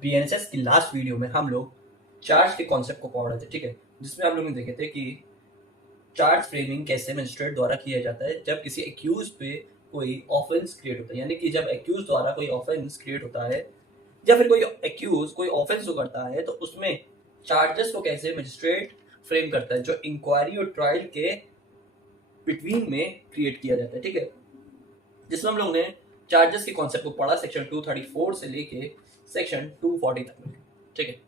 BNSS की last video में हम लोग चार्ज के कॉन्सेप्ट को पढ़ रहे थे, ठीक है, जिसमें हम लोग ने देखे थे कि चार्ज फ्रेमिंग कैसे मजिस्ट्रेट द्वारा किया जाता है जब किसी एक्यूज पे कोई ऑफेंस क्रिएट होता है, यानी कि जब एक्यूज द्वारा कोई ऑफेंस क्रिएट होता है या फिर कोई एक्यूज कोई ऑफेंस जो करता है तो उसमें चार्जेस को कैसे मजिस्ट्रेट फ्रेम करता है, जो इंक्वायरी और ट्रायल के बिटवीन में क्रिएट किया जाता है, ठीक है, जिसमें हम लोग ने चार्जेस के कॉन्सेप्ट को पढ़ा सेक्शन 234 से लेके सेक्शन 240 तक में, ठीक है।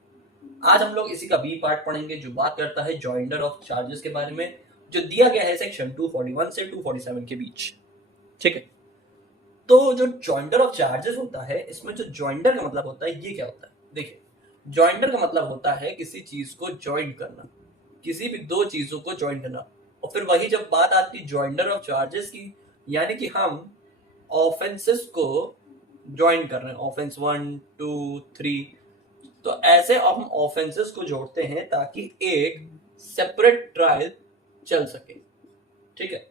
आज हम लोग इसी का बी पार्ट पढ़ेंगे जो बात करता है जॉइंडर ऑफ चार्जेस के बारे में, जो दिया गया है सेक्शन 241 से 247 के बीच, ठीक है। तो जो जॉइंडर ऑफ चार्जेस होता है, इसमें जो जॉइंडर का मतलब होता है ये क्या होता है, देखिए, जॉइंडर का मतलब होता है किसी चीज को ज्वाइन करना, किसी भी दो चीजों को ज्वाइन करना। और फिर वही जब बात आती है जॉइंडर ऑफ चार्जेस की, यानी कि हम ऑफेंसेस को ज्वाइन कर रहे हैं, ऑफेंस 1 2 3, तो ऐसे हम ऑफेंसेस को जोड़ते हैं ताकि एक सेपरेट ट्रायल चल सके, ठीक है,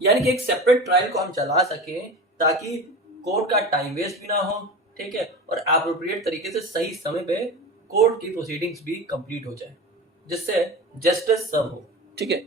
यानी कि एक सेपरेट ट्रायल को हम चला सकें ताकि कोर्ट का टाइम वेस्ट भी ना हो, ठीक है, और एप्रोप्रिएट तरीके से सही समय पे कोर्ट की प्रोसीडिंग्स भी कंप्लीट हो जाए जिससे जस्टिस सर्व हो, ठीक है।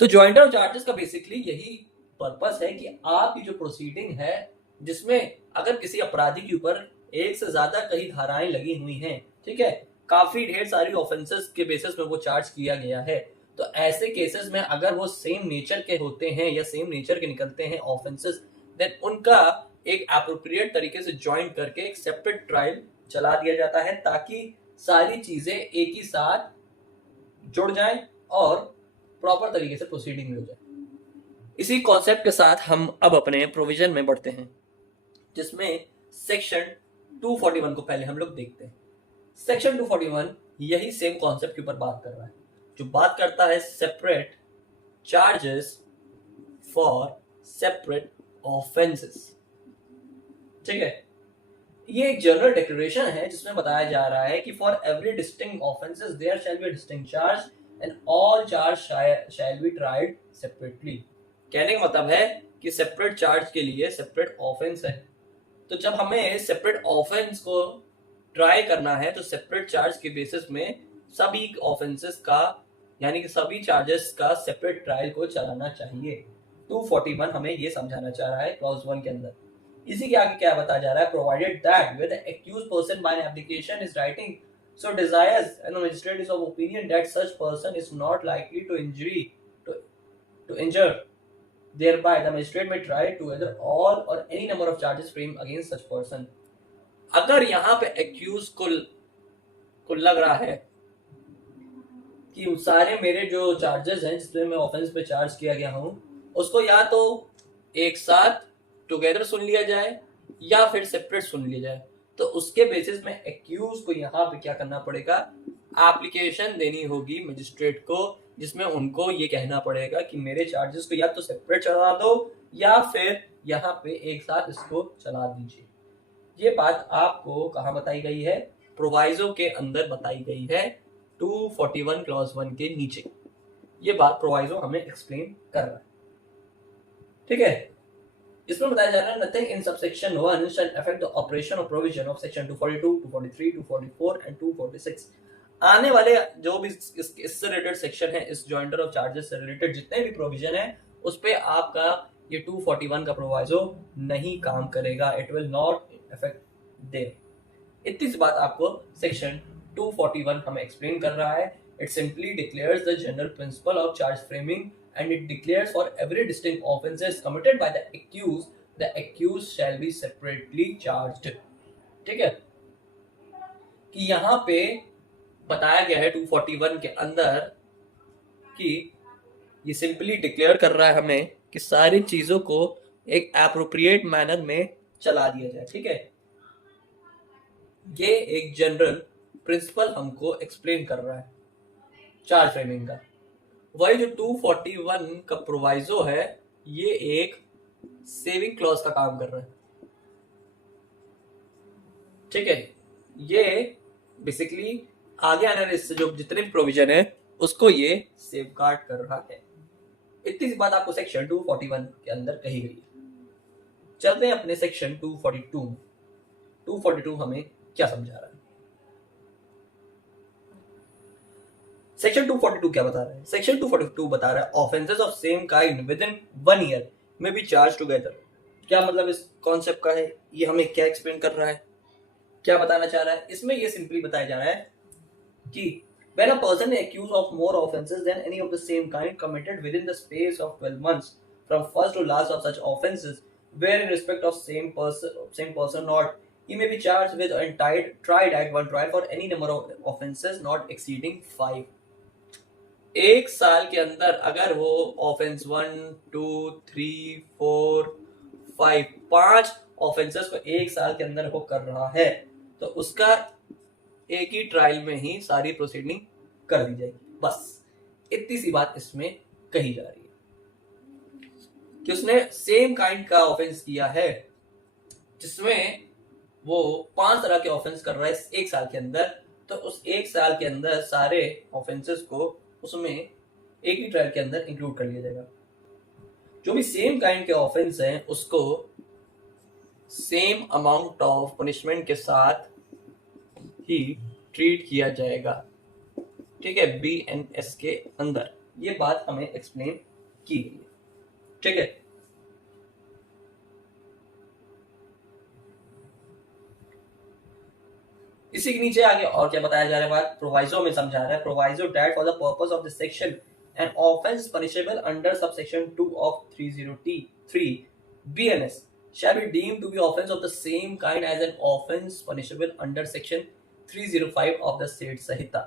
तो जॉइंडर ऑफ चार्जेस का बेसिकली यही पर्पस है कि आपकी जो प्रोसीडिंग है जिसमें अगर किसी अपराधी के ऊपर एक से ज्यादा कई धाराएं लगी हुई हैं, ठीक है, काफी ढेर सारी ऑफेंसेस के बेसिस में वो चार्ज किया गया है, तो ऐसे केसेस में अगर वो सेम नेचर के होते हैं या सेम नेचर के निकलते हैं ऑफेंसेस, देन उनका एक एप्रोप्रिएट तरीके से ज्वाइन करके एक सेपरेट ट्रायल चला दिया जाता है ताकि सारी चीजें एक ही साथ जुड़ जाएं और प्रॉपर तरीके से प्रोसीडिंग हो जाए। इसी कॉन्सेप्ट के साथ हम अब अपने प्रोविजन में बढ़ते हैं, जिसमें सेक्शन 241 को पहले हम लोग देखते हैं। सेक्शन 241 यही सेम कॉन्सेप्ट के ऊपर बात कर रहा है, जो बात करता है separate charges for separate offences, ठीक है। ये एक जनरल डिक्लेरेशन है जिसमें बताया जा रहा है कि for every distinct offences there shall be a distinct charge and all charge shall be tried separately. कहने का मतलब है कि सेपरेट चार्ज के लिए सेपरेट ऑफेंस है, तो जब हमें सेपरेट ऑफेंस को ट्राई करना है तो सेपरेट चार्ज के बेसिस में सभी ऑफेंसेस का यानी कि सभी चार्जेस का सेपरेट ट्रायल को चलाना चाहिए। 241 हमें ये समझाना चाह रहा है क्लॉज 1 के अंदर। इसी के आगे क्या बताया जा रहा है, provided that where the accused person by an application is writing so desires and the magistrate is of opinion that such person is not likely to injure, thereby the magistrate may try to either all or any number of charges framed against such person। अगर यहाँ पे accused को लग रहा है कि सारे मेरे जो चार्जेस हैं जिसमें मैं ऑफेंस पे चार्ज किया गया हूँ उसको या तो एक साथ टुगेदर सुन लिया जाए या फिर सेपरेट सुन लिया जाए, तो उसके बेसिस में एक्यूज को यहाँ पे क्या करना पड़ेगा, एप्लीकेशन देनी होगी मजिस्ट्रेट को, जिसमें उनको ये कहना पड़ेगा कि मेरे चार्जेस को या तो सेपरेट चला दो या फिर यहाँ पे एक साथ इसको चला दीजिए। ये बात आपको कहाँ बताई गई है, प्रोवाइजो के अंदर बताई गई है 241 क्लॉज 1 के नीचे। ये बात प्रोवाइजो हमें एक्सप्लेन कर रहा है, ठीक है। इसमें बताया जा रहा है nothing in subsection 1 shall affect the operation of provision of section 242, 243, 244 and 246। आने वाले जो भी इससे रिलेटेड सेक्शन है, इस जॉइंडर ऑफ चार्जेस से रिलेटेड जितने भी प्रोविजन है उस पे आपका ये 241 का प्रोवाइजो नहीं काम करेगा, it will not affect them. इतनी सी बात आपको सेक्शन 241 हमें एक्सप्लेन कर रहा है। It simply declares the general principle of charge framing and it declares for every distinct offenses committed by the accused shall be separately charged, ठीक है। कि यहाँ पे बताया गया है 241 के अंदर कि ये सिंपली डिक्लेयर कर रहा है हमें कि सारी चीजों को एक एप्रोप्रिएट मैनर में चला दिया जाए, ठीक है। ये एक जनरल प्रिंसिपल हमको एक्सप्लेन कर रहा है चार्ज फ्रेमिंग का। वही जो 241 का प्रोवाइजो है ये एक सेविंग क्लॉज का काम कर रहा है, ठीक है। ये बेसिकली आगे आने वाले जो जितने भी प्रोविजन है उसको ये सेफगार्ड कर रहा है। इतनी सी बात आपको सेक्शन 241 के अंदर कही गई है। चलते हैं अपने सेक्शन 242 में। 242 हमें क्या समझा रहा है। सेक्शन 242 क्या बता रहा है? सेक्शन 242 बता रहा है offences of same kind with in 1 year में बी चार्ज टुगेदर। क्या मतलब इस कॉन्सेप्ट का है, ये हमें क्या एक्सप्लेन कर रहा है, क्या बताना चाह रहा है? इसमें ये सिंपली बताया जा रहा है कि when a person is accused of more offences than any of the same kind committed within the space of 12 months from first to last of such offences where in respect of same person not, he may be charged with and tried at one trial for any number of offences not exceeding 5। एक साल के अंदर अगर वो offence 1 2 3 4 5 5 offences को एक साल के अंदर वो कर रहा है तो उसका एक ही ट्रायल में ही सारी प्रोसीडिंग कर दी जाएगी। बस इतनी सी बात इसमें कही जा रही है कि उसने सेम काइंड का ऑफेंस किया है जिसमें वो 5 तरह के ऑफेंस कर रहा है एक साल के अंदर, तो उस एक साल के अंदर सारे ऑफेंसेस को उसमें एक ही ट्रायल के अंदर इंक्लूड कर लिया जाएगा। जो भी सेम काइंड के ऑफेंस हैं उसको सेम अमाउंट ऑफ पनिशमेंट के साथ ही ट्रीट किया जाएगा। ठीक है, BNS के अंदर ये बात हमें एक्सप्लेन की गई है। ठीक है, इसी के नीचे आगे और क्या बताया जा रहा है, बात प्रोवाइजो में समझा रहा है। Proviso that for the purpose of this section an offence punishable under subsection 2 of 30T3 BNS shall be deemed to be offense of the same kind as an offense punishable under section 305 of the state संहिता।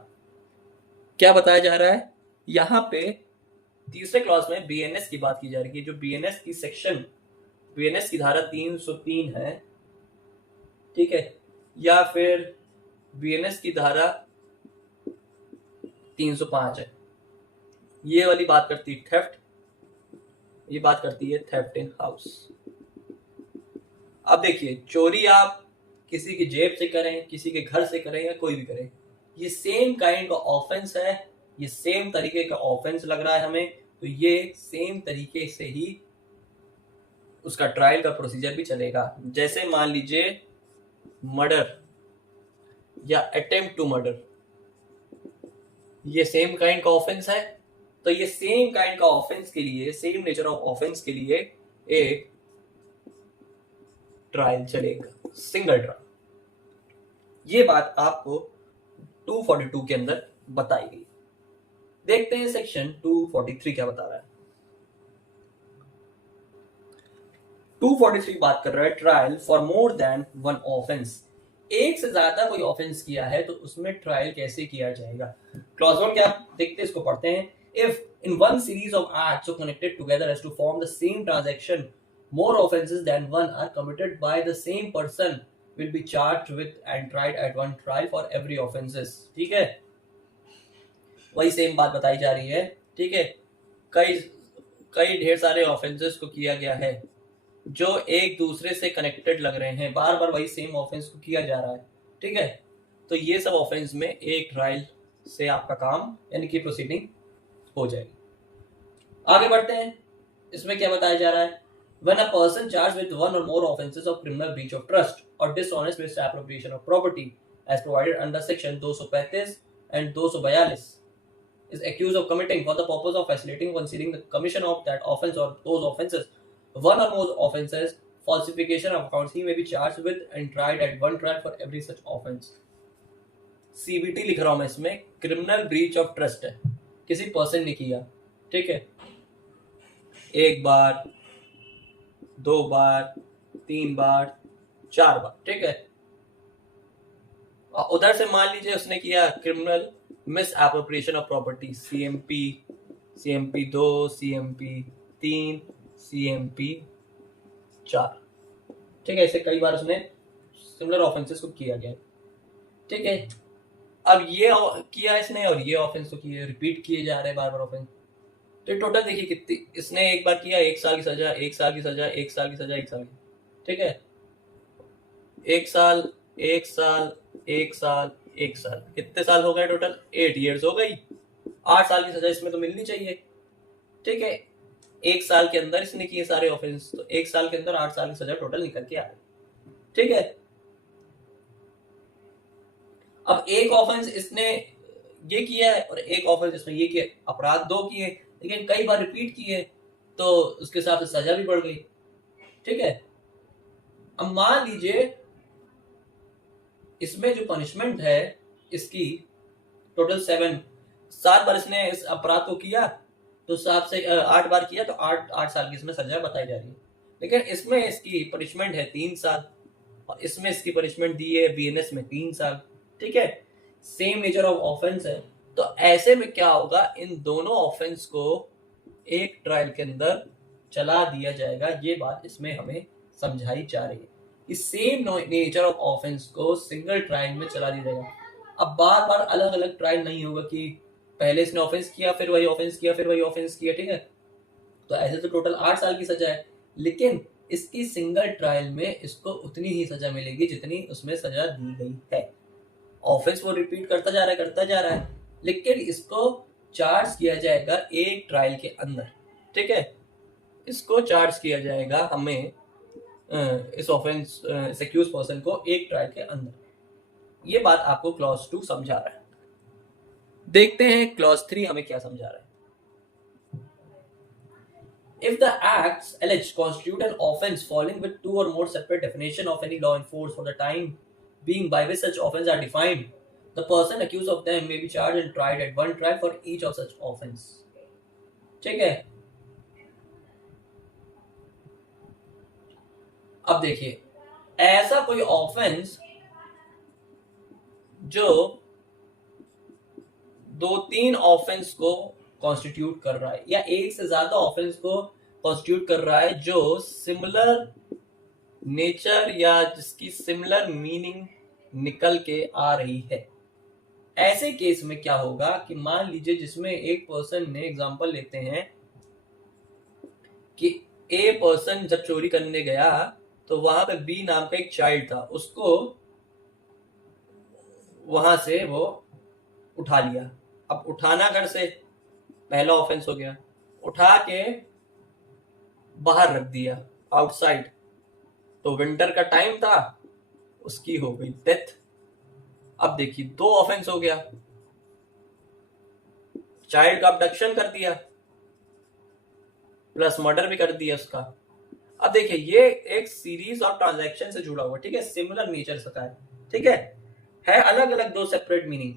क्या बताया जा रहा है यहाँ पे तीसरे clause में BNS की बात की जा रही है। जो BNS की सेक्शन, BNS की धारा 303 है, ठीक है, या फिर BNS की धारा 305 है। ये वाली बात करती है थेफ्ट, ये बात करती है थेफ्ट इन हाउस। अब देखिए, चोरी आप किसी की जेब से करें, किसी के घर से करें या कोई भी करें, ये सेम काइंड का ऑफेंस है, ये सेम तरीके का ऑफेंस लग रहा है हमें, तो ये सेम तरीके से ही उसका ट्रायल का प्रोसीजर भी चलेगा। जैसे मान लीजिए मर्डर या अटेम्प्ट टू मर्डर, ये सेम काइंड का ऑफेंस है, तो ये सेम काइंड का ऑफेंस के लिए, सेम नेचर ऑफ ऑफेंस के लिए एक ट्रायल चलेगा, सिंगल ट्रायल। ये बात आपको 242 के अंदर बताई गई। देखते हैं सेक्शन 243 क्या बता रहा है। 243 बात कर रहा है trial for more than one offence. एक से ज्यादा कोई ऑफेंस किया है तो उसमें ट्रायल कैसे किया जाएगा। क्लॉज 1 क्या देखते हैं, इसको पढ़ते हैं। If in one series of acts so connected together as to form the same transaction, more offenses than one are committed by the same person will be charged with and tried at one trial for every offenses। ठीक है, वही same बात बताई जा रही है। ठीक है, कई ढेर सारे ऑफेंसेस को किया गया है जो एक दूसरे से कनेक्टेड लग रहे हैं, बार बार वही सेम ऑफेंस को किया जा रहा है। ठीक है, तो ये सब ऑफेंस में एक ट्रायल से आपका काम यानी कि प्रोसीडिंग हो जाएगी। आगे बढ़ते हैं, इसमें क्या बताया जा रहा है। When a person charged with one or more offences of criminal breach of trust or dishonest misappropriation of property as provided under section 235 and 242 is accused of committing for the purpose of facilitating concealing the commission of that offence or those offences, one or more offences, falsification of accounts, he may be charged with and tried at one trial for every such offence। CBT लिख रहा हूं मैं इसमें, criminal breach of trust है, किसी person ने किया, ठीक है, एक बार, 2 बार, 3 बार, 4 बार, ठीक है। उधर से मान लीजिए उसने किया criminal miss appropriation of property, CMP 2, CMP 3, CMP 4, ठीक है, ऐसे कई बार उसने सिमिलर ऑफेंसेस को किया गया। ठीक है, अब ये किया इसने और ये ऑफेंस को किया, रिपीट किए जा रहे हैं बार बार ऑफेंस। तो टोटल देखिए कितनी, इसने एक बार किया 1 साल की सजा, 1 साल की सजा, 1 साल की सजा, 1 साल की, ठीक है, 1 साल, 1 साल, 1 साल, 1 साल, कितने साल हो गए टोटल? 8 years हो गई। 8 साल की सजा इसमें तो मिलनी चाहिए। ठीक है, 1 साल के अंदर इसने किए सारे ऑफेंस, तो 1 साल के अंदर 8 साल की सजा टोटल निकल के आ गई। ठीक है, अब एक ऑफेंस इसने ये किया है और एक ऑफेंस इसमें ये किया, अपराध दो किए लेकिन कई बार रिपीट किए, तो उसके हिसाब से सजा भी बढ़ गई। ठीक है, अब मान लीजिए इसमें जो पनिशमेंट है इसकी टोटल 7 बार इसने इस अपराध को किया, तो 7 से 8 बार किया, तो 8 साल की इसमें सजा बताई जा रही है। लेकिन इसमें इसकी पनिशमेंट है 3 साल और इसमें इसकी पनिशमेंट दी है बीएनएस में 3 साल। ठीक है, सेम नेचर ऑफ ऑफेंस है, तो ऐसे में क्या होगा, इन दोनों ऑफेंस को एक ट्रायल के अंदर चला दिया जाएगा। ये बात इसमें हमें समझाई जा रही है कि सेम नेचर ऑफ ऑफेंस को सिंगल ट्रायल में चला दिया जाएगा। अब बार बार अलग अलग ट्रायल नहीं होगा कि पहले इसने ऑफेंस किया फिर वही ऑफेंस किया फिर वही ऑफेंस किया। ठीक है, तो ऐसे तो टोटल 8 साल की सजा है, लेकिन इसकी सिंगल ट्रायल में इसको उतनी ही सजा मिलेगी जितनी उसमें सजा दी गई है। ऑफेंस वो रिपीट करता जा रहा है, लेकिन इसको चार्ज किया जाएगा एक ट्रायल के अंदर। ठीक है, इसको चार्ज किया जाएगा हमें इस ऑफेंस इस एक्यूज पर्सन को एक ट्रायल के अंदर। ये बात आपको क्लॉज 2 समझा रहा है। देखते हैं क्लॉज 3 हमें क्या समझा रहा है। If the acts alleged constitute an offence falling with 2 or more separate definition of any law in force for the time being by which such offence are defined, the person accused of them may be charged and tried at one trial for each of such offence. ठीक है, अब देखिए, ऐसा कोई offence जो 2-3 offence को constitute कर रहा है या एक से ज्यादा ऑफेंस को कॉन्स्टिट्यूट कर रहा है जो सिमिलर नेचर या जिसकी सिमिलर मीनिंग निकल के आ रही है, ऐसे केस में क्या होगा कि मान लीजिए जिसमें एक पर्सन ने, एग्जांपल लेते हैं कि ए पर्सन जब चोरी करने गया तो वहां पे बी नाम का एक चाइल्ड था, उसको वहां से वो उठा लिया। अब उठाना घर से पहला ऑफेंस हो गया, उठा के बाहर रख दिया आउटसाइड, तो विंटर का टाइम था, उसकी हो गई डेथ। अब देखिए 2 ऑफेंस हो गया, चाइल्ड का अबडक्शन कर दिया प्लस मर्डर भी कर दिया उसका। अब देखिए ये एक सीरीज ऑफ ट्रांजैक्शन से जुड़ा हुआ, ठीक है, सिमिलर नेचर का है। ठीक है अलग अलग 2 सेपरेट मीनिंग,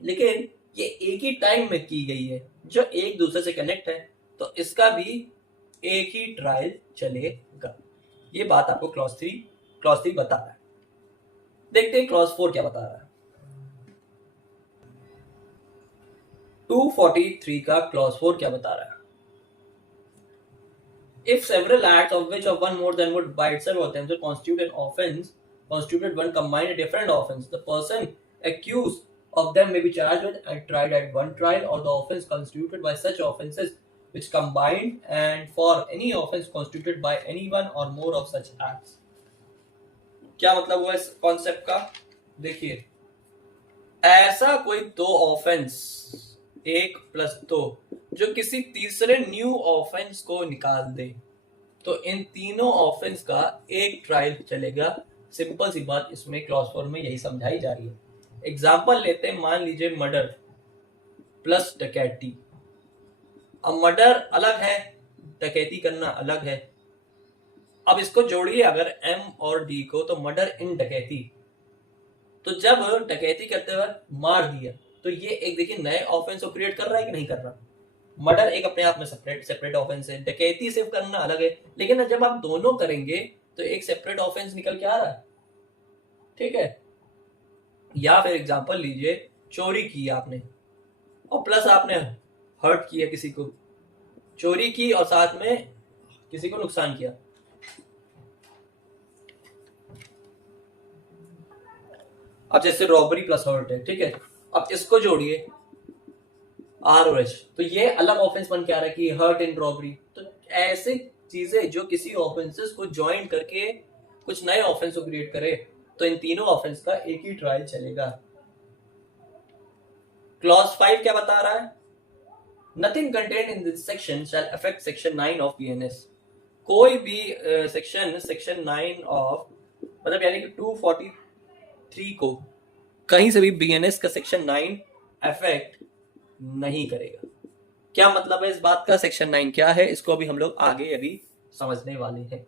लेकिन ये एक ही टाइम में की गई है जो एक दूसरे से कनेक्ट है, तो इसका भी एक ही ट्रायल चलेगा। ये बात आपको क्लॉज 3 बता रहा है। देखते हैं क्लॉज 4 क्या बता रहा है। 243 का क्लॉज 4 क्या बता रहा है। If several acts of which of one more than would by itself or themselves constitute an offense, constituted one combined a different offense, the person accused of them may be charged with and tried at one trial, or the offense constituted by such offenses which combined, and for any offense constituted by any one or more of such acts. क्या मतलब हुआ इस concept का? देखिए, ऐसा कोई 2 offence 1 + 2 जो किसी तीसरे न्यू ऑफेंस को निकाल दे, तो इन तीनों ऑफेंस का एक ट्रायल चलेगा। सिंपल सी बात इसमें क्लॉज 4 में यही समझाई जा रही है। एग्जाम्पल लेते हैं, मान लीजिए मर्डर प्लस डकैती। अब मर्डर अलग है, डकैती करना अलग है। अब इसको जोड़िए अगर एम और डी को, तो मर्डर इन डकैती। तो जब डकैती करते वक्त मार दिया, तो ये एक देखिए नए ऑफेंस को क्रिएट कर रहा है कि नहीं कर रहा। मर्डर एक अपने आप में सेपरेट ऑफेंस है, डकैती सिर्फ करना अलग है, लेकिन जब आप दोनों करेंगे तो एक सेपरेट ऑफेंस निकल के आ रहा है। ठीक है, या फिर एग्जांपल लीजिए, चोरी की आपने और प्लस आपने हर्ट किया किसी को, चोरी की और साथ में किसी को नुकसान किया। अब जैसे रॉबरी प्लस हर्ट है, ठीक है, अब इसको जोड़िए आर और एच, तो ये अलग ऑफेंस बन के आ रहा है कि हर्ट इन रॉबरी। तो ऐसे चीजें जो किसी ऑफेंसेस को ज्वाइन करके कुछ नए ऑफेंस को क्रिएट करे, तो इन तीनों ऑफेंस का एक ही ट्रायल चलेगा। क्लॉज 5 क्या बता रहा है? Nothing contained in this section shell affect section 9 of BNS. कोई भी सेक्शन 9 ऑफ, मतलब यानी कि 243 को कहीं से भी बीएनएस का सेक्शन 9 अफेक्ट नहीं करेगा। क्या मतलब है इस बात का, सेक्शन 9 क्या है, इसको अभी हम लोग आगे अभी समझने वाले हैं।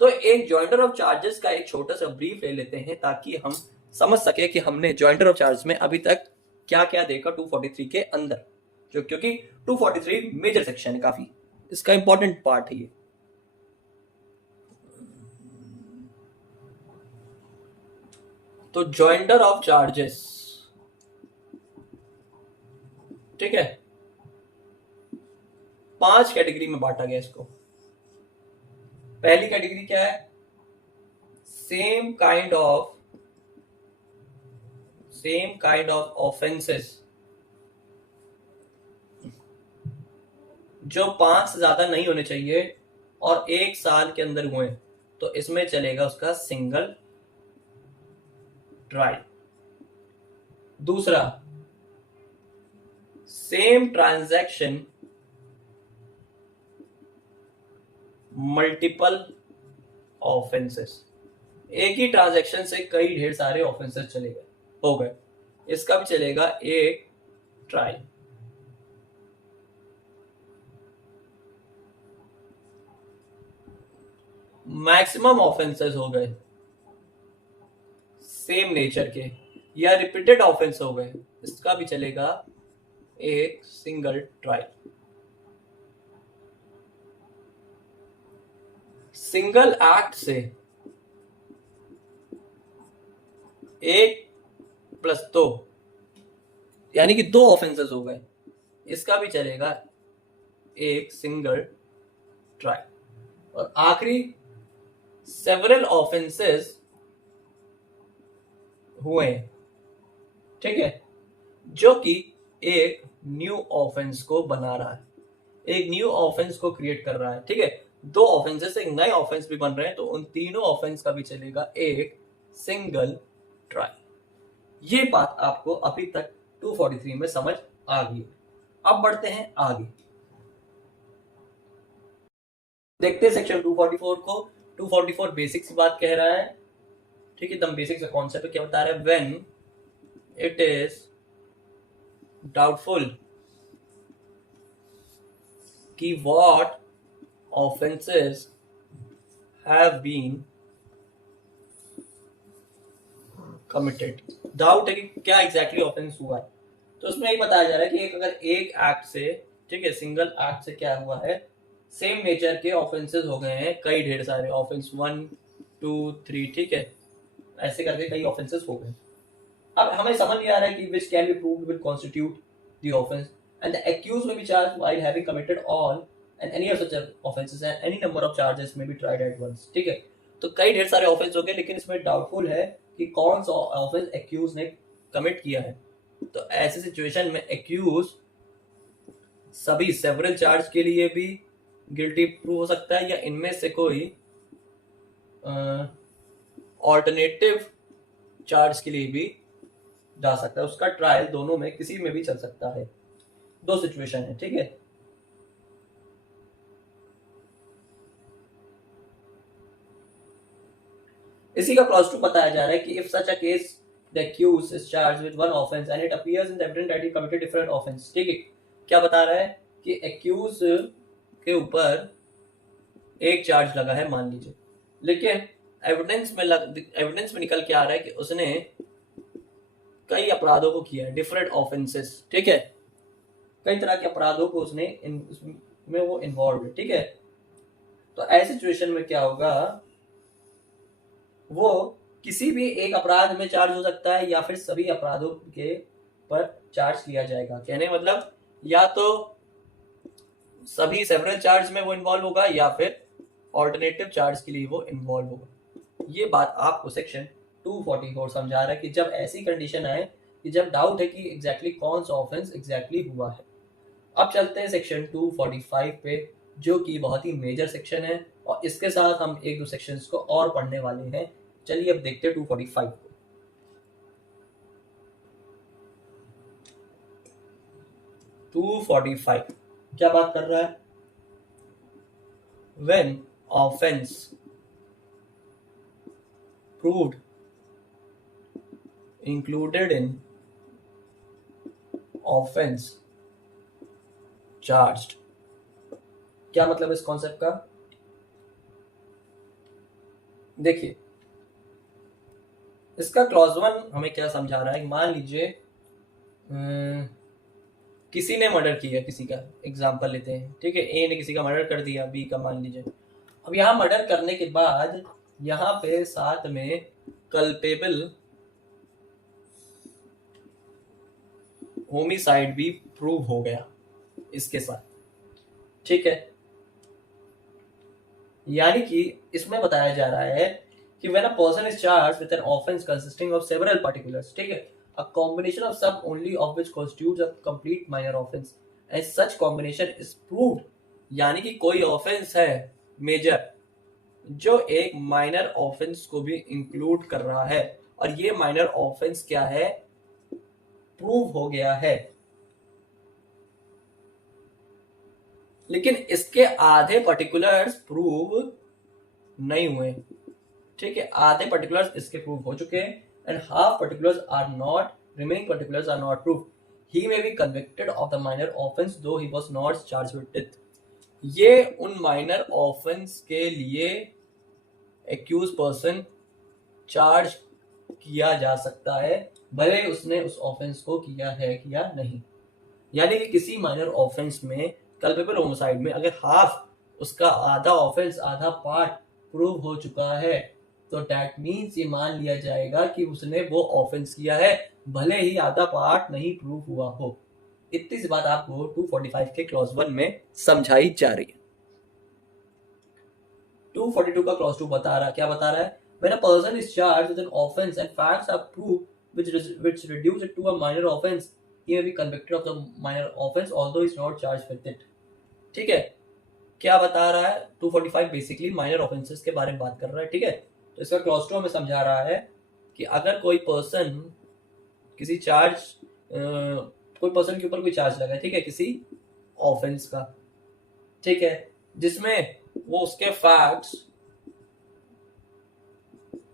तो एक जॉइंटर ऑफ चार्जेस का एक छोटा सा ब्रीफ ले लेते हैं ताकि हम समझ सके कि हमने जॉइंटर ऑफ चार्ज में अभी तक क्या क्या देखा 243 के अंदर, जो क्योंकि 243 मेजर सेक्शन है, काफी इसका इंपॉर्टेंट पार्ट है ये। तो जॉइंटर ऑफ चार्जेस, ठीक है, 5 कैटेगरी में बांटा गया इसको। पहली कैटेगरी क्या है, सेम काइंड ऑफ ऑफेंसेस जो 5 से ज्यादा नहीं होने चाहिए और 1 साल के अंदर हुए, तो इसमें चलेगा उसका सिंगल ट्रायल। दूसरा, सेम ट्रांजैक्शन मल्टीपल ऑफेंसेस, एक ही ट्रांजैक्शन से कई ढेर सारे ऑफेंसेस चले गए हो गए, इसका भी चलेगा एक ट्रायल। मैक्सिमम ऑफेंसेस हो गए सेम नेचर के या रिपीटेड ऑफेंस हो गए, इसका भी चलेगा एक सिंगल ट्रायल। सिंगल एक्ट से 1+2 यानी कि 2 ऑफेंसेस हो गए, इसका भी चलेगा एक सिंगल ट्रायल। और आखिरी, सेवरल ऑफेंसेस हुए, ठीक है, जो कि एक न्यू ऑफेंस को बना रहा है, एक न्यू ऑफेंस को क्रिएट कर रहा है, ठीक है। 2 ऑफेंसेस से एक नए ऑफेंस भी बन रहे हैं, तो उन तीनों ऑफेंस का भी चलेगा एक सिंगल ट्रायल। ये बात आपको अभी तक 243 में समझ आ गई। अब बढ़ते हैं आगे, देखते हैं सेक्शन 244 को। 244 बेसिक्स की बात कह रहा है, ठीक है, एकदम बेसिक सा कॉन्सेप्ट क्या बता रहा है, व्हेन इट इज डाउटफुल कि what offenses have been committed। Doubt है कि क्या एग्जैक्टली ऑफेंस हुआ है, तो उसमें यही बताया जा रहा है कि अगर एक एक्ट से, ठीक है, सिंगल एक्ट से क्या हुआ है, सेम नेचर के ऑफेंसेस हो गए हैं, कई ढेर सारे ऑफेंस 1 2 3, ठीक है, ऐसे करके कई ऑफेंसेस हो गए। अब हमें समझ नहीं आ रहा है कि which can be proved will constitute the offense and the accused may be charged while having committed all and any of such offenses and any number of charges may be tried at once, ठीक है। तो कई ढेर सारे offence हो गए, लेकिन इसमें डाउटफुल है कि कौन सा ऑफेंस एक्यूज ने कमिट किया है। तो ऐसे सिचुएशन में एक्यूज सभी सेवरल चार्ज के लिए भी गिल्टी प्रूव हो सकता है, या इनमें से कोई ऑल्टरनेटिव चार्ज के लिए भी जा सकता है, उसका ट्रायल दोनों में किसी में भी चल सकता है। 2 सिचुएशन है, ठीक है। इसी का क्लॉज 2 बताया जा रहा है कि if such a case the accused is charged with one offence and it appears in the evidence that he committed different offence, ठीक है। क्या बता रहा है कि एक्यूज के ऊपर एक चार्ज लगा है मान लीजिए, लेकिन एविडेंस में निकल के आ रहा है कि उसने कई अपराधों को किया है, डिफरेंट ऑफेंसेस, ठीक है, कई तरह के अपराधों को उसने में वो इन्वॉल्व है, ठीक है। तो ऐसी सिचुएशन में क्या होगा, वो किसी भी एक अपराध में चार्ज हो सकता है या फिर सभी अपराधों के पर चार्ज किया जाएगा। कहने मतलब या तो सभी सेवरल चार्ज में वो इन्वॉल्व होगा या फिर ऑल्टरनेटिव चार्ज के लिए वो इन्वॉल्व होगा। ये बात आपको सेक्शन 244 समझा रहा है कि जब ऐसी कंडीशन आए कि जब डाउट है कि एग्जैक्टली कौन सा ऑफेंस एग्जैक्टली हुआ है। अब चलते हैं सेक्शन 245 पे, जो कि बहुत ही मेजर सेक्शन है, और इसके साथ हम 1-2 सेक्शंस को और पढ़ने वाले हैं। चलिए अब देखते हैं 245 को। 245 क्या बात कर रहा है, when offense proved included in offence charged. क्या मतलब इस कॉन्सेप्ट का? देखिए, इसका क्लॉज 1 हमें क्या समझा रहा है। मान लीजिए किसी ने मर्डर किया, किसी का एग्जाम्पल लेते हैं, ठीक है। ए ने किसी का मर्डर कर दिया, बी का मान लीजिए। अब यहाँ मर्डर करने के बाद यहाँ पे साथ में कल्पेबल होमिसाइड भी प्रूव हो गया इसके साथ, ठीक है। यानी कि इसमें बताया जा रहा है कि when a person is charged with an offense consisting of several particulars, ठीक है, a combination of some only of which constitutes a complete minor offense and such combination is proved, यानी कि कोई ऑफेंस है मेजर जो एक minor offence को भी इंक्लूड कर रहा है, और ये माइनर ऑफेंस क्या है, प्रूव हो गया है। लेकिन इसके आधे पर्टिकुलर्स प्रूव नहीं हुए, ठीक है। आधे पर्टिकुलर्स इसके प्रूव हो चुके हैं and half particulars are not, remaining particulars are not prove. He may be convicted of the minor offence though he was not charged with it. ये उन माइनर ऑफेंस के लिए एक्यूज पर्सन चार्ज किया जा सकता है, भले उसने उस ऑफेंस को किया है या नहीं। यानी कि किसी माइनर ऑफेंस में, कल्पेबल होमिसाइड में, अगर हाफ उसका आधा ऑफेंस, आधा पार्ट प्रूव हो चुका है, तो दैट मीन्स ये मान लिया जाएगा कि उसने वो ऑफेंस किया है, भले ही आधा पार्ट नहीं प्रूव हुआ हो। इतनी सी बात आपको 245 के क्लॉज 1 में समझाई जा रही है। 242 का क्लॉज 2 बता रहा, क्या बता रहा है? When a person is charged with an offense and facts are proved which reduce it to a minor offense, he may be convicted of the minor offense although he is not charged with it, ठीक है। क्या बता रहा है? 245 basically minor offences के बारे में बात कर रहा है, ठीक है। तो इसका क्लॉज 2 हमें समझा रहा है कि अगर कोई पर्सन किसी कोई पर्सन के ऊपर कोई चार्ज लगा है, ठीक है, किसी ऑफेंस का, ठीक है, जिसमें वो उसके फैक्ट्स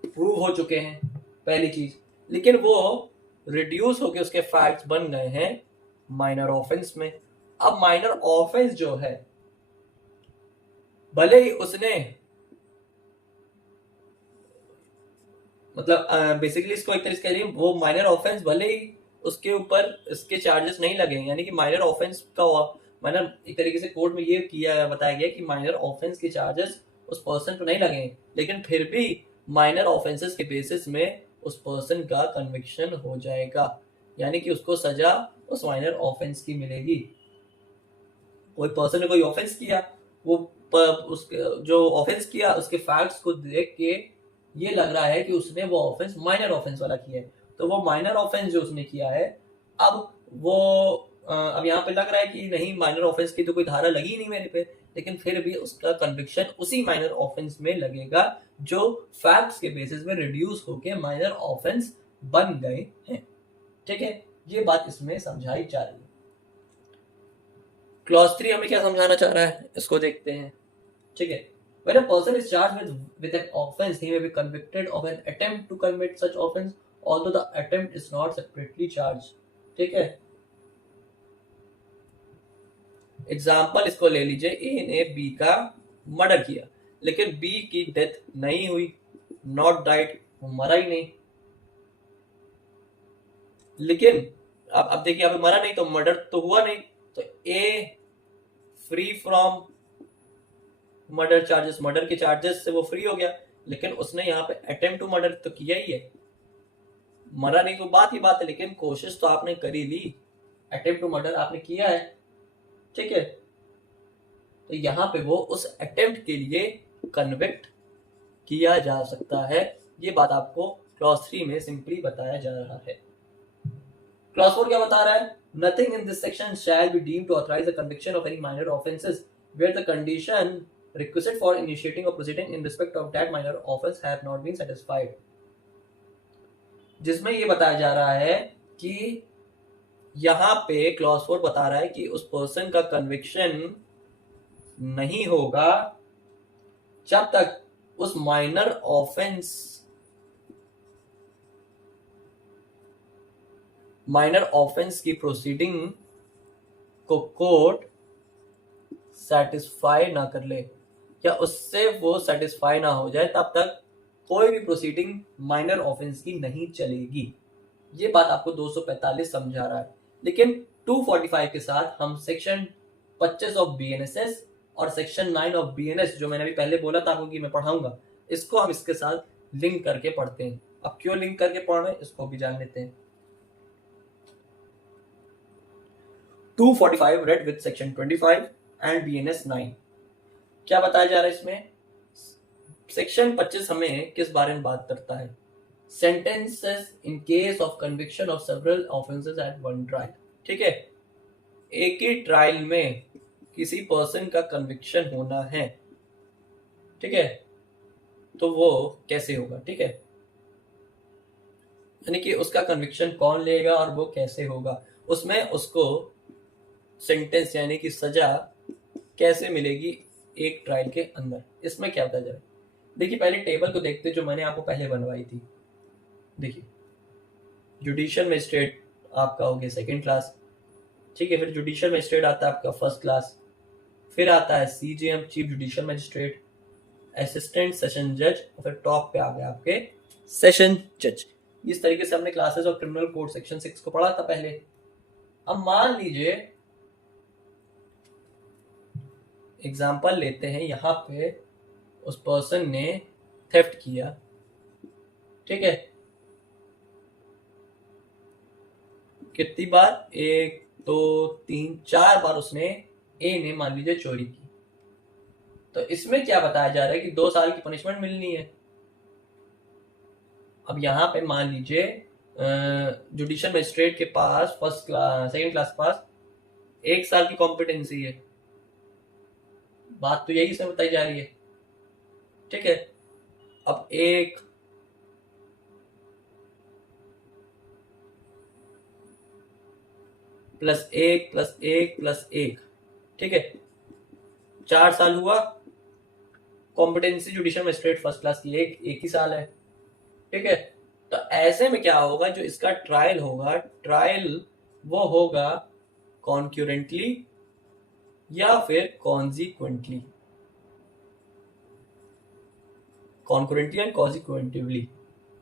प्रूव हो चुके हैं, पहली चीज, लेकिन वो रिड्यूस होके उसके फैक्ट्स बन गए हैं माइनर ऑफेंस में। अब माइनर ऑफेंस जो है, भले ही उसने, मतलब बेसिकली इसको एक तरीके से कह रही, वो माइनर ऑफेंस भले ही उसके ऊपर इसके चार्जेस नहीं लगे, यानी कि माइनर ऑफेंस का माइनर, एक तरीके से कोर्ट में ये किया बताया गया कि माइनर ऑफेंस के चार्जेस उस पर्सन पर नहीं लगे, लेकिन फिर भी माइनर ऑफेंसेस के बेसिस में उस पर्सन का कन्विक्शन हो जाएगा, यानी कि उसको सजा उस माइनर ऑफेंस की मिलेगी। कोई पर्सन ने कोई ऑफेंस किया, वो उसके जो ऑफेंस किया उसके फैक्ट्स को देख के ये लग रहा है कि उसने वो ऑफेंस माइनर ऑफेंस वाला किया है, तो वो माइनर ऑफेंस जो उसने किया है, अब वो अब यहाँ पे लग रहा है कि नहीं, माइनर ऑफेंस की तो कोई धारा लगी नहीं मेरे पे, लेकिन फिर भी उसका कन्विक्शन उसी माइनर ऑफेंस में लगेगा जो फैक्ट्स के बेसिस में रिड्यूस होके माइनर ऑफेंस बन गए हैं, ठीक है। ये बात इसमें समझाई जा रही है। क्लॉज 3 हमें क्या समझाना चाह रहा है, इसको देखते हैं, ठीक है। When a person is charged with an offense, he may be convicted of an attempt to commit such offense, although the attempt is not separately charged, ठीक है। एग्जाम्पल इसको ले लीजिए, ए ने बी का मर्डर किया, लेकिन बी की डेथ नहीं हुई, नॉट डाइड, वो मरा ही नहीं। लेकिन अब देखिए, अब मरा नहीं तो मर्डर तो हुआ नहीं, तो a free from murder charges, murder के चार्जेस से वो फ्री हो गया, लेकिन उसने यहाँ पे अटेम्प्ट टू मर्डर तो किया ही है, मरा नहीं तो बात ही बात है, लेकिन कोशिश तो आपने करी ली, अटेम्प्ट टू मर्डर आपने किया है, ठीक है। तो यहाँ पे वो उस अटेम्प्ट के लिए कन्विक्ट किया जा सकता है। ये बात आपको क्लॉज 3 में सिंपली बताया जा रहा है। क्लॉज 4 क्या बता रहा है? Nothing in this section shall be deemed to authorize the conviction of any minor offences where the condition requisite for initiating or proceeding in respect of that minor offense have not been satisfied, जिसमें ये बताया जा रहा है कि यहाँ पे clause 4 बता रहा है कि उस पर्सन का कन्विक्शन नहीं होगा जब तक उस माइनर ऑफेंस माइनर ऑफेंस की प्रोसीडिंग को कोर्ट सेटिस्फाई ना कर ले या उससे वो सेटिस्फाई ना हो जाए, तब तक कोई भी प्रोसीडिंग माइनर ऑफेंस की नहीं चलेगी। ये बात आपको 245 समझा रहा है। लेकिन 245 के साथ हम सेक्शन 25 ऑफ बीएनएसएस और सेक्शन 9 ऑफ बीएनएस, जो मैंने अभी पहले बोला था आपको कि मैं पढ़ाऊंगा, इसको हम इसके साथ लिंक करके पढ़ते हैं। अब क्यों लिंक करके पढ़ रहे हैं इसको भी जान लेते हैं। 245 read with section 25 and BNS 9। क्या बताया जा रहा है इसमें? सेक्शन 25 हमें किस बारे में बात करता है? Sentences in case of conviction of several offences at one trial. ठीक है, एक ही ट्रायल में किसी पर्सन का कन्विक्शन होना है, ठीक है, तो वो कैसे होगा? ठीक है, यानी कि उसका कन्विक्शन कौन लेगा और वो कैसे होगा, उसमें उसको सेंटेंस यानी कि सजा कैसे मिलेगी एक ट्रायल के अंदर। इसमें क्या बताया जाए? देखिए, पहले टेबल को देखते जो मैंने आपको पहले बनवाई थी। देखिए, जुडिशियल मजिस्ट्रेट आपका हो गया सेकेंड क्लास, ठीक है, फिर जुडिशियल मजिस्ट्रेट आता है आपका फर्स्ट क्लास, फिर आता है CJM chief judicial magistrate, assistant session जज, और फिर टॉप पे आ गया आपके सेशन जज। इस तरीके से हमने classes of criminal code section 6 को पढ़ा था पहले। अब मान लीजिए एग्जाम्पल लेते हैं, यहां पे उस पर्सन ने थेफ्ट किया, ठीक है, कितनी बार? 1 2 3 4 बार उसने ए ने मान लीजिए चोरी की। तो इसमें क्या बताया जा रहा है कि 2 साल की पनिशमेंट मिलनी है। अब यहाँ पे मान लीजिए जुडिशियल मजिस्ट्रेट के पास फर्स्ट क्लास सेकेंड क्लास के पास 1 साल की कॉम्पिटेंसी है। बात तो यही इसमें बताई जा रही है, ठीक है। अब 1 + 1 + 1 + 1, ठीक है, 4 साल हुआ। Competency judicial magistrate first class की एक ही साल है, ठीक है। तो ऐसे में क्या होगा, जो इसका ट्रायल होगा, ट्रायल वो होगा कॉन्क्यूरेंटली या फिर कॉन्जिक्वेंटली, कॉन्क्यूरेंटली एंड कॉन्जिक्वेंटिवली,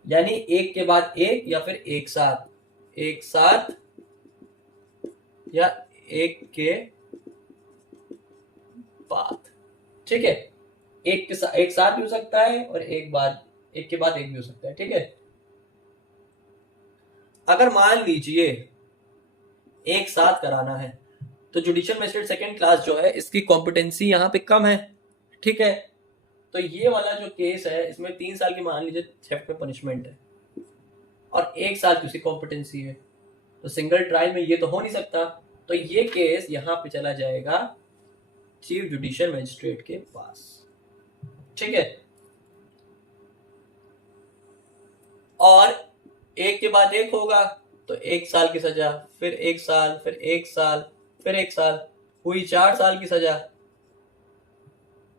यानी एक के बाद एक या फिर एक साथ या एक के बाद, ठीक है। एक साथ भी हो सकता है और एक के बाद एक भी हो सकता है, ठीक है। अगर मान लीजिए एक साथ कराना है तो जुडिशियल मजिस्ट्रेट सेकेंड क्लास जो है इसकी कॉम्पिटेंसी यहाँ पे कम है, ठीक है। तो ये वाला जो केस है इसमें 3 साल की मान लीजिए थेफ्ट में पनिशमेंट है और 1 साल की उसकी कॉम्पिटेंसी है, तो सिंगल ट्रायल में ये तो हो नहीं सकता। तो ये केस यहाँ पे चला जाएगा चीफ जुडिशियल मजिस्ट्रेट के पास, ठीक है। और एक के बाद एक होगा तो 1 साल की सजा, फिर 1 साल, फिर 1 साल, फिर 1 साल, हुई 4 साल की सजा।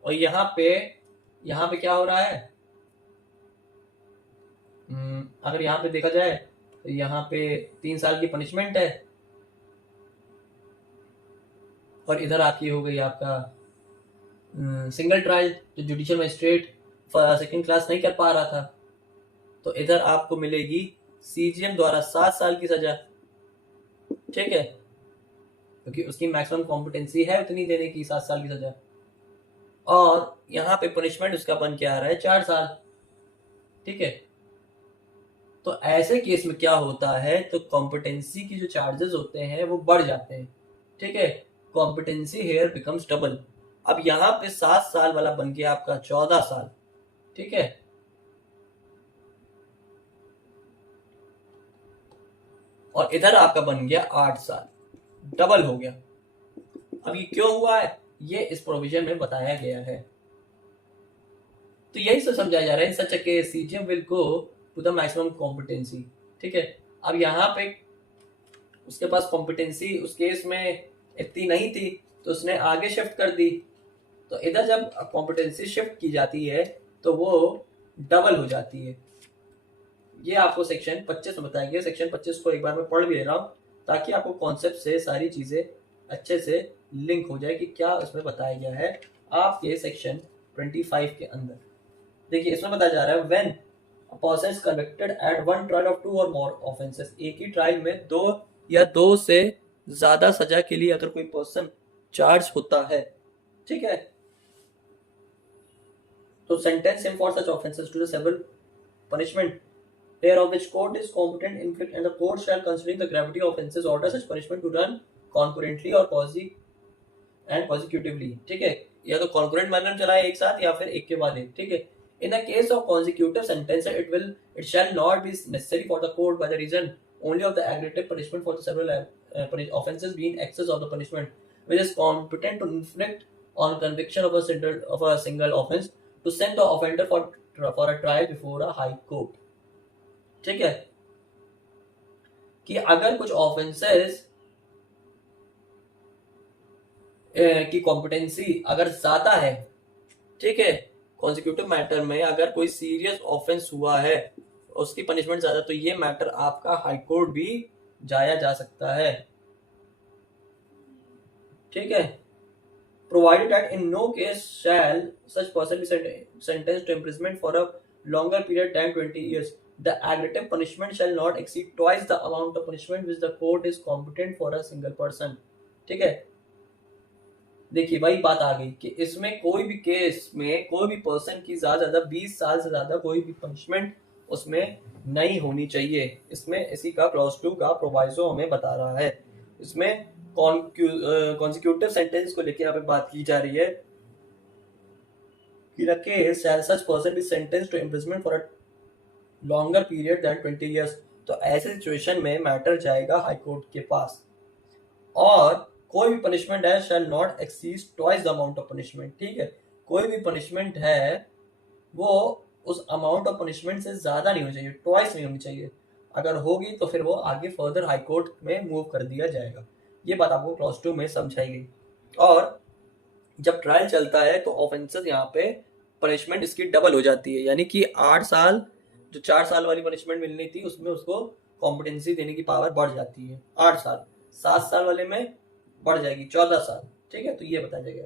और यहाँ पे क्या हो रहा है? अगर यहाँ पे देखा जाए तो यहाँ पे 3 साल की पनिशमेंट है और इधर आपकी हो गई आपका सिंगल ट्रायल, जो जुडिशियल मजिस्ट्रेट सेकेंड क्लास नहीं कर पा रहा था, तो इधर आपको मिलेगी सीजीएम द्वारा 7 साल की सजा, ठीक है, क्योंकि उसकी मैक्सिमम कॉम्पिटेंसी है उतनी देने की, 7 साल की सजा। और यहाँ पे पनिशमेंट उसका बन के आ रहा है 4 साल, ठीक है। तो ऐसे केस में क्या होता है, तो कॉम्पिटेंसी की जो चार्जेस होते हैं वो बढ़ जाते हैं, ठीक है। Competency here becomes double. अब यहाँ पे 7 साल वाला बन गया आपका 14 साल, ठीक है। और इधर आपका बन गया 8 साल, डबल हो गया। अब ये क्यों हुआ है, ये इस प्रोविजन में बताया गया है। तो यही सब समझाया जा रहा है, in such a case CGM will go to the maximum competency, ठीक है। अब यहाँ पे उसके पास कॉम्पिटेंसी उस केस में इतनी नहीं थी तो उसने आगे शिफ्ट कर दी, तो इधर जब कॉम्पिटेंसी शिफ्ट की जाती है तो वो डबल हो जाती है, ये आपको सेक्शन 25 में बताएंगे। सेक्शन 25 को एक बार मैं पढ़ भी ले रहा हूँ ताकि आपको कॉन्सेप्ट से सारी चीजें अच्छे से लिंक हो जाए कि क्या उसमें बताया गया है आपके सेक्शन 25 के अंदर। देखिए इसमें बताया जा रहा है when a person is convicted at one trial of 2 और मोर ऑफेंसेस, एक ही ट्रायल में 2 या 2 से ज्यादा सजा के लिए अगर कोई पर्सन चार्ज होता है, ठीक है, तो sentence him for such offences to the several punishment of which court is competent inflict, and the court shall, considering the gravity of offences, order such punishment to run concurrently or consecutively, ठीक है, या तो concurrent manner में चलाए एक साथ या फिर एक के बाद एक, ठीक है। In the case of consecutive sentence, it shall not be necessary for the court by the reason only of the aggregate punishment for the several offences being excess of the punishment which is competent to inflict on conviction of a single offence to send the offender for a trial before a high court, ठीक है, कि अगर कुछ offences की competency अगर ज्यादा है, ठीक है, कॉन्सिक्यूटिव मैटर में अगर कोई सीरियस ऑफेंस हुआ है उसकी पनिशमेंट ज्यादा, तो ये मैटर आपका हाई कोर्ट भी जाया जा सकता है, ठीक है। Provided that in no case shall such person be sentenced to imprisonment for a longer period than 20 years. The aggregate punishment shall not exceed twice the amount of punishment which the court is competent for a single person, ठीक है। देखिए भाई बात आ गई कि इसमें कोई भी केस में कोई भी पर्सन की ज्यादा 20 साल से ज्यादा कोई भी पनिशमेंट उसमें नहीं होनी चाहिए। इसमें इसी का क्लॉज 2 का प्रोवाइजो हमें बता रहा है। इसमें कॉन्सिक्यूटिव सेंटेंस को लेकर यहाँ पे बात की जा रही है कि the case shall such person be sentenced to imprisonment for a longer period than 20 years, तो ऐसे सिचुएशन में मैटर जाएगा हाई कोर्ट के पास, और कोई भी पनिशमेंट है shall not exceed twice the amount of punishment, ठीक है, कोई भी पनिशमेंट है वो उस अमाउंट ऑफ पनिशमेंट से ज्यादा नहीं होनी चाहिए, ट्वाइस नहीं होनी चाहिए। अगर होगी तो फिर वो आगे फर्दर हाई कोर्ट में मूव कर दिया जाएगा। ये बात आपको क्लॉज 2 में समझाई गई। और जब ट्रायल चलता है तो ऑफेंसेस यहाँ पे पनिशमेंट इसकी डबल हो जाती है, यानी कि 8 साल जो 4 साल वाली पनिशमेंट मिलनी थी उसमें उसको कॉम्पिटेंसी देने की पावर बढ़ जाती है 8 साल, 7 साल वाले में बढ़ जाएगी 14 साल, ठीक है। तो ये बताया जाएगा।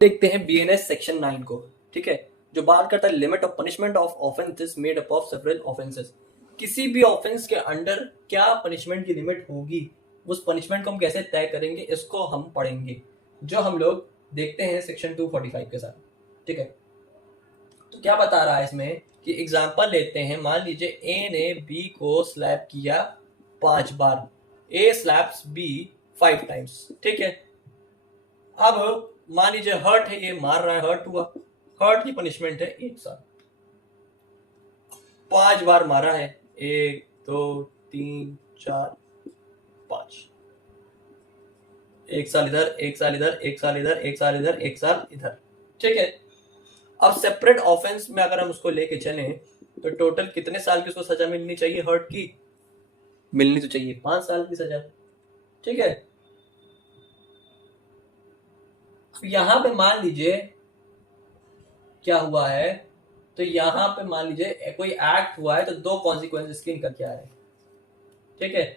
देखते हैं बीएनएस सेक्शन 9 को, ठीक है, जो बात करता है limit of punishment of offences made up of several offences. किसी भी ऑफेंस के अंडर क्या पनिशमेंट की लिमिट होगी, उस पनिशमेंट को हम कैसे तय करेंगे, इसको हम पढ़ेंगे, जो हम लोग देखते हैं सेक्शन 245 के साथ, ठीक है। तो क्या बता रहा है इसमें कि एग्जांपल लेते हैं, मान लीजिए ए ने बी को स्लैप किया 5 बार, ए स्लैप्स बी 5 टाइम्स, ठीक है। अब मान लीजिए हर्ट है, ये मार रहा है, हर्ट हुआ, हर्ट की पनिशमेंट है 1 साल। 5 बार मारा है, 1 2 3 4 5, 1 साल इधर, 1 साल इधर, 1 साल इधर, 1 साल इधर, 1 साल इधर, ठीक है। अब सेपरेट ऑफेंस में अगर हम उसको लेके चले तो टोटल कितने साल की उसको सजा मिलनी चाहिए, हर्ट की मिलनी तो चाहिए 5 साल की सजा, ठीक है। यहां पे मान लीजिए क्या हुआ है, तो यहां पे मान लीजिए कोई एक्ट हुआ है तो 2 कॉन्सिक्वेंस इसके निकल के आ रहे हैं, ठीक है।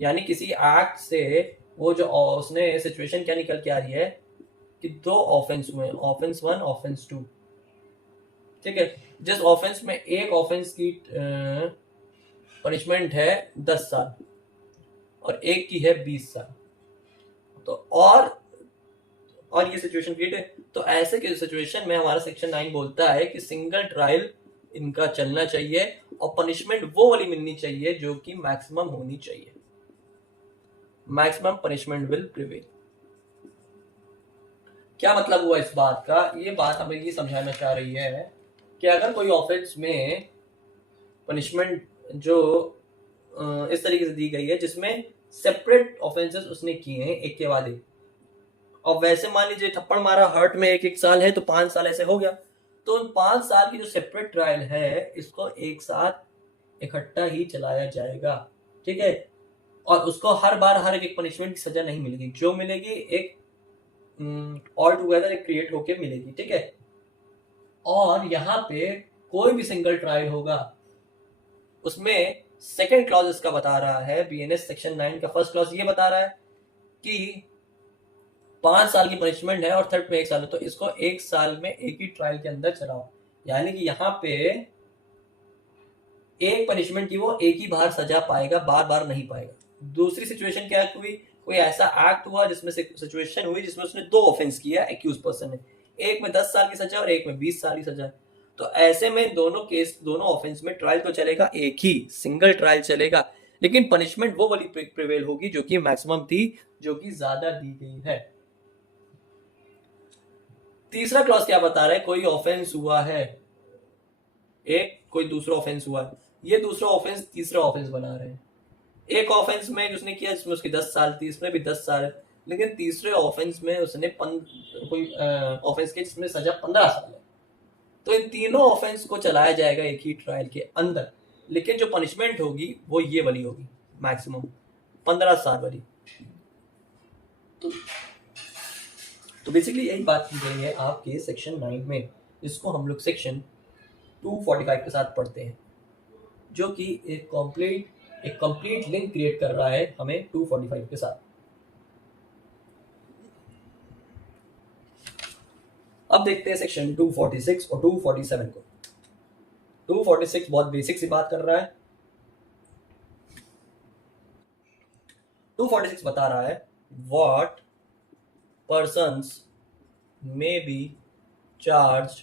यानी किसी एक्ट से वो जो उसने सिचुएशन क्या निकल के आ रही है कि 2 ऑफेंस हुए, ऑफेंस 1 ऑफेंस 2, ठीक है। जिस ऑफेंस में एक ऑफेंस की पनिशमेंट है 10 साल और एक की है 20 साल, तो और ये सिचुएशन क्रिएट है, तो ऐसे के सिचुएशन में हमारा सेक्शन 9 बोलता है कि सिंगल ट्रायल इनका चलना चाहिए और पनिशमेंट वो वाली मिलनी चाहिए जो कि मैक्सिमम होनी चाहिए, मैक्सिमम पनिशमेंट विल प्रिवेल। क्या मतलब हुआ इस बात का, ये बात हमें ये समझाना चाह रही है कि अगर कोई ऑफेंस में पनिशमेंट जो इस तरीके से दी गई है जिसमें सेपरेट ऑफेंसेस उसने किए हैं एक के बाद एक, और वैसे मान लीजिए थप्पड़ मारा, हर्ट में 1 साल है तो 5 साल ऐसे हो गया, तो उन 5 साल की जो सेपरेट ट्रायल है इसको एक साथ इकट्ठा ही चलाया जाएगा, ठीक है। और उसको हर बार हर एक पनिशमेंट की सजा नहीं मिलेगी, जो मिलेगी एक ऑल टुगेदर एक क्रिएट होके मिलेगी, ठीक है। और यहाँ पे कोई भी सिंगल ट्रायल होगा उसमें सेकंड क्लॉज इसका बता रहा है, बीएनएस सेक्शन 9 का फर्स्ट क्लॉज ये बता रहा है कि 5 साल की पनिशमेंट है और थर्ड पे 1 साल है, तो इसको 1 साल में एक ही ट्रायल के अंदर चलाओ। यानी कि यहाँ पे एक पनिशमेंट की वो एक ही बार सजा पाएगा, बार बार नहीं पाएगा। दूसरी सिचुएशन क्या हुई, कोई ऐसा एक्ट हुआ जिसमें सिचुएशन हुई जिसमें उसने 2 ऑफेंस किया एक्यूज पर्सन ने, एक में 10 साल की सजा और एक में 20 साल की सजा। तो ऐसे में दोनों केस, दोनों ऑफेंस में ट्रायल तो चलेगा, एक ही सिंगल ट्रायल चलेगा, लेकिन पनिशमेंट वो वाली प्रिवेल होगी जो कि मैक्सिमम थी, जो कि ज्यादा दी गई है। तीसरा क्लॉज क्या बता रहा है, कोई ऑफेंस हुआ है, एक कोई दूसरा ऑफेंस हुआ है, ये दूसरा ऑफेंस तीसरा ऑफेंस बना रहे हैं। एक ऑफेंस में उसने किया जिसमें उसकी 10 साल थी, इसमें भी 10 साल है, लेकिन तीसरे ऑफेंस में उसने कोई ऑफेंस किया जिसमें सजा 15 साल है। तो इन तीनों ऑफेंस को चलाया जाएगा एक ही ट्रायल के अंदर, लेकिन जो पनिशमेंट होगी वो ये वाली होगी, मैक्सिमम 15 साल वाली। तो बेसिकली यही बात की गई है आपके सेक्शन 9 में, जिसको हम लोग सेक्शन 245 के साथ पढ़ते हैं, जो कि एक कंप्लीट लिंक क्रिएट कर रहा है हमें 245 के साथ। अब देखते हैं सेक्शन 246 और 247 को। 246 बहुत बेसिक सी बात कर रहा है। 246 बता रहा है what persons may be charge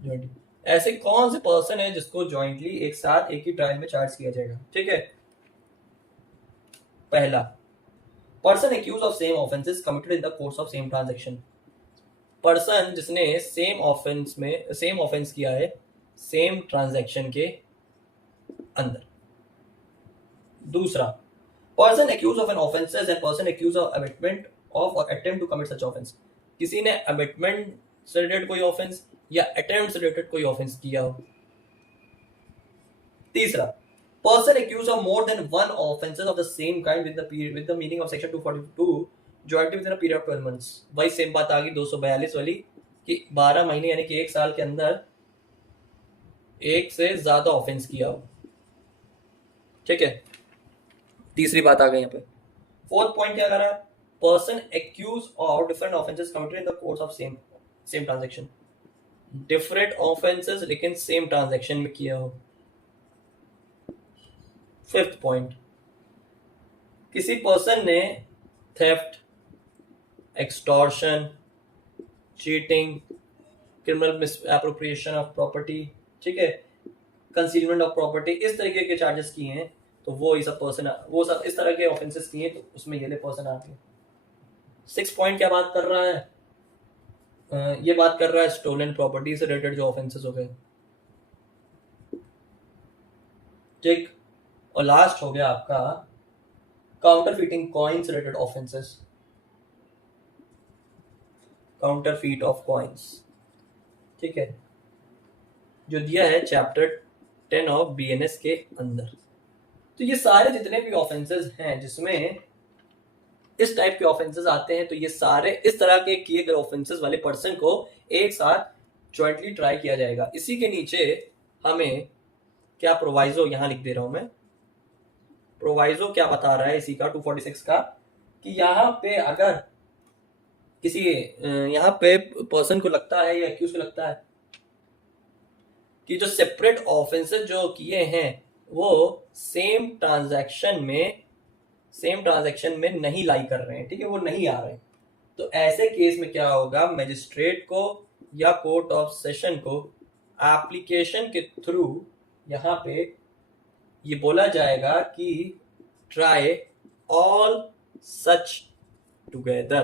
jointly, ऐसे कौन से पर्सन है जिसको जॉइंटली एक साथ एक ही ट्रायल में चार्ज किया जाएगा। ठीक है, पहला, person accused of same offences committed in the course of same transaction, person जिसने सेम ऑफेंस किया है सेम ट्रांजैक्शन के अंदर। दूसरा, person accused of an offences and person accused of abetment of or attempt to commit such offence, किसी ने अमिटमेंट से related कोई ऑफेंस या अटेम्प्ट से रिलेटेड कोई ऑफेंस किया हो। तीसरा, person accused of more than one offences of the same kind with the meaning of section 242 jointly with in a period of 12 months. वही सेम बात आ गई 242 वाली कि 12 महीने यानी कि 1 साल के अंदर एक से ज्यादा ऑफेंस किया हो। ठीक है, तीसरी बात आ गई यहाँ पे। फोर्थ पॉइंट क्या कर रहा है, person accused of different offences committed in the course of same transaction, different offences लेकिन सेम ट्रांजैक्शन में किया हो। फिफ्थ पॉइंट, किसी पर्सन ने theft, extortion, cheating, criminal misappropriation of property, ठीक है, कंसीलमेंट ऑफ प्रॉपर्टी, इस तरीके के चार्जेस किए हैं, तो वो ये सब पर्सन, वो सब इस तरह के ऑफेंसेस किए तो उसमें ये पर्सन आ गए। 6 पॉइंट क्या बात कर रहा है, ये बात कर रहा है स्टोलन प्रॉपर्टी से रिलेटेड जो ऑफेंसेस हो गए। ठीक, और लास्ट हो गया आपका counterfeiting coins related offences, counterfeit of coins. ठीक है, जो दिया है चैप्टर 10 ऑफ बीएनएस के अंदर। तो ये सारे जितने भी ऑफेंसेस हैं जिसमें इस टाइप के ऑफेंसेस आते हैं, तो ये सारे इस तरह के किए गए ऑफेंसेस वाले पर्सन को एक साथ जॉइंटली ट्राई किया जाएगा। इसी के नीचे हमें क्या प्रोवाइजो यहां लिख दे रहा हूं मैं, प्रोवाइजो क्या बता रहा है इसी का 246 का, कि यहाँ पे अगर किसी यहाँ पे पर्सन को लगता है या एक्यूज को लगता है कि जो सेपरेट ऑफेंसेस जो किए हैं वो सेम ट्रांजैक्शन में नहीं लाई कर रहे हैं, ठीक है, वो नहीं आ रहे हैं, तो ऐसे केस में क्या होगा, मजिस्ट्रेट को या कोर्ट ऑफ सेशन को एप्लीकेशन के थ्रू यहाँ पे ये बोला जाएगा कि ट्राई ऑल सच टुगेदर।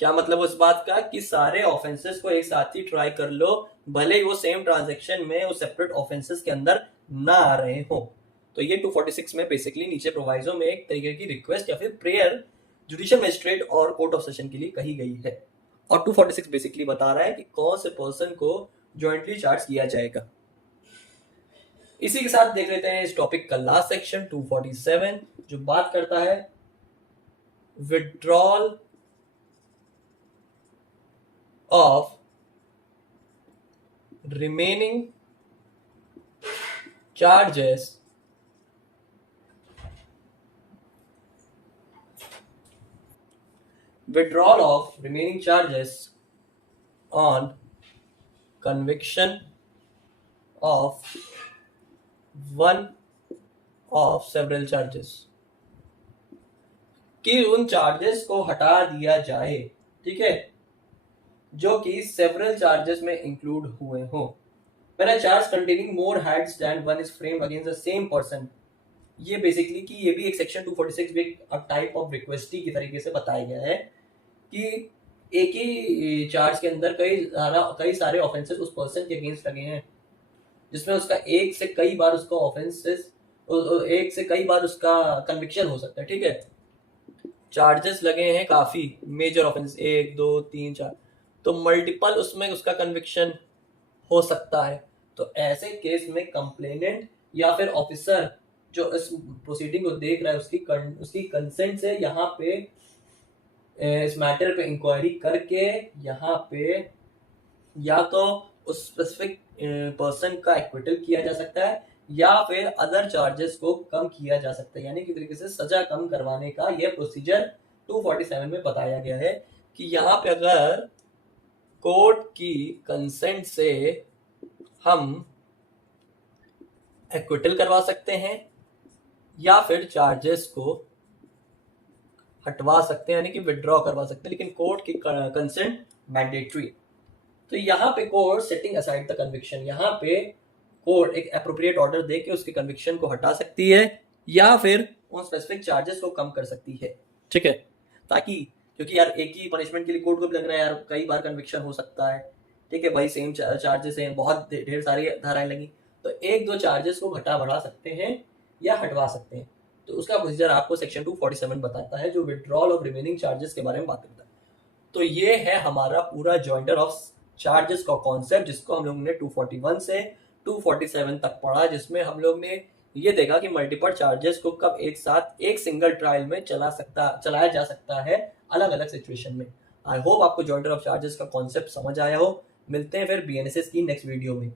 क्या मतलब उस बात का कि सारे ऑफेंसेस को एक साथ ही ट्राई कर लो, भले ही वो सेम ट्रांजैक्शन में वो सेपरेट ऑफेंसेस के अंदर ना आ रहे हो। तो ये 246 में बेसिकली नीचे प्रोवाइजो में एक तरीके की रिक्वेस्ट या फिर प्रेयर जुडिशियल मजिस्ट्रेट और कोर्ट ऑफ सेशन के लिए कही गई है। और 246 बेसिकली बता रहा है कि कौन से पर्सन को जॉइंटली चार्ज किया जाएगा। इसी के साथ देख लेते हैं इस टॉपिक का लास्ट सेक्शन 247, जो बात करता है withdrawal of remaining charges withdrawal of remaining charges on conviction of one of several charges, कि उन चार्जेस को हटा दिया जाए, ठीक है, जो कि सेवरल चार्जेस में इंक्लूड हुए हों। When a charge containing more heads than one is framed against the same person, ये बेसिकली कि ये भी एक सेक्शन 246 भी एक टाइप ऑफ रिक्वेस्टी की तरीके से बताया गया है कि एक ही चार्ज के अंदर कई सारे ऑफेंसेस उस पर्सन के अगेंस्ट लगे हैं, जिसमें उसका एक से कई बार उसका ऑफेंसेस एक से कई बार उसका कन्विक्शन हो सकता है, ठीक है। चार्जेस लगे हैं काफी मेजर ऑफेंस, 1 2 3 4, तो मल्टीपल उसमें उसका कन्विक्शन हो सकता है। तो ऐसे केस में कंप्लेनेंट या फिर ऑफिसर जो इस प्रोसीडिंग को देख रहा है उसकी कंसेंट से यहाँ पे इस मैटर पे इंक्वायरी करके यहाँ पे या तो उस स्पेसिफिक पर्सन का एक्विटल किया जा सकता है या फिर अदर चार्जेस को कम किया जा सकता है, यानी कि तरीके से सजा कम करवाने का यह प्रोसीजर 247 में बताया गया है कि यहाँ पे अगर कोर्ट की कंसेंट से हम एक्विटल करवा सकते हैं या फिर चार्जेस को हटवा सकते हैं, यानी कि विड्रॉ करवा सकते हैं, लेकिन कोर्ट की कंसेंट मैंडेटरी। तो यहाँ पे court setting aside the conviction, यहाँ पे कोर्ट एक एप्रोप्रिएट ऑर्डर दे के उसके कन्विक्शन को हटा सकती है या फिर उन स्पेसिफिक चार्जेस को कम कर सकती है, ठीक है। ताकि क्योंकि यार एक ही पनिशमेंट के लिए कोर्ट को भी लग रहा है यार कई बार कन्विक्शन हो सकता है, ठीक है भाई, सेम चार्जेस हैं, बहुत ढेर सारी धाराएं लगी, तो एक दो चार्जेस को घटा बढ़ा सकते हैं या हटवा सकते हैं। तो उसका प्रोसीजर आपको सेक्शन 247 बताता है जो विड्रॉल ऑफ रिमेनिंग चार्जेस के बारे में बात करता है। तो ये है हमारा पूरा जॉइंटर ऑफ चार्जेस का कॉन्सेप्ट, जिसको हम लोग ने 241 से 247 तक पढ़ा, जिसमें हम लोग ने ये देखा कि मल्टीपल चार्जेस को कब एक साथ एक सिंगल ट्रायल में चलाया जा सकता है अलग अलग सिचुएशन में। आई होप आपको जॉइंटर ऑफ चार्जेस का कॉन्सेप्ट समझ आया हो। मिलते हैं फिर बीएनएसएस की नेक्स्ट वीडियो में।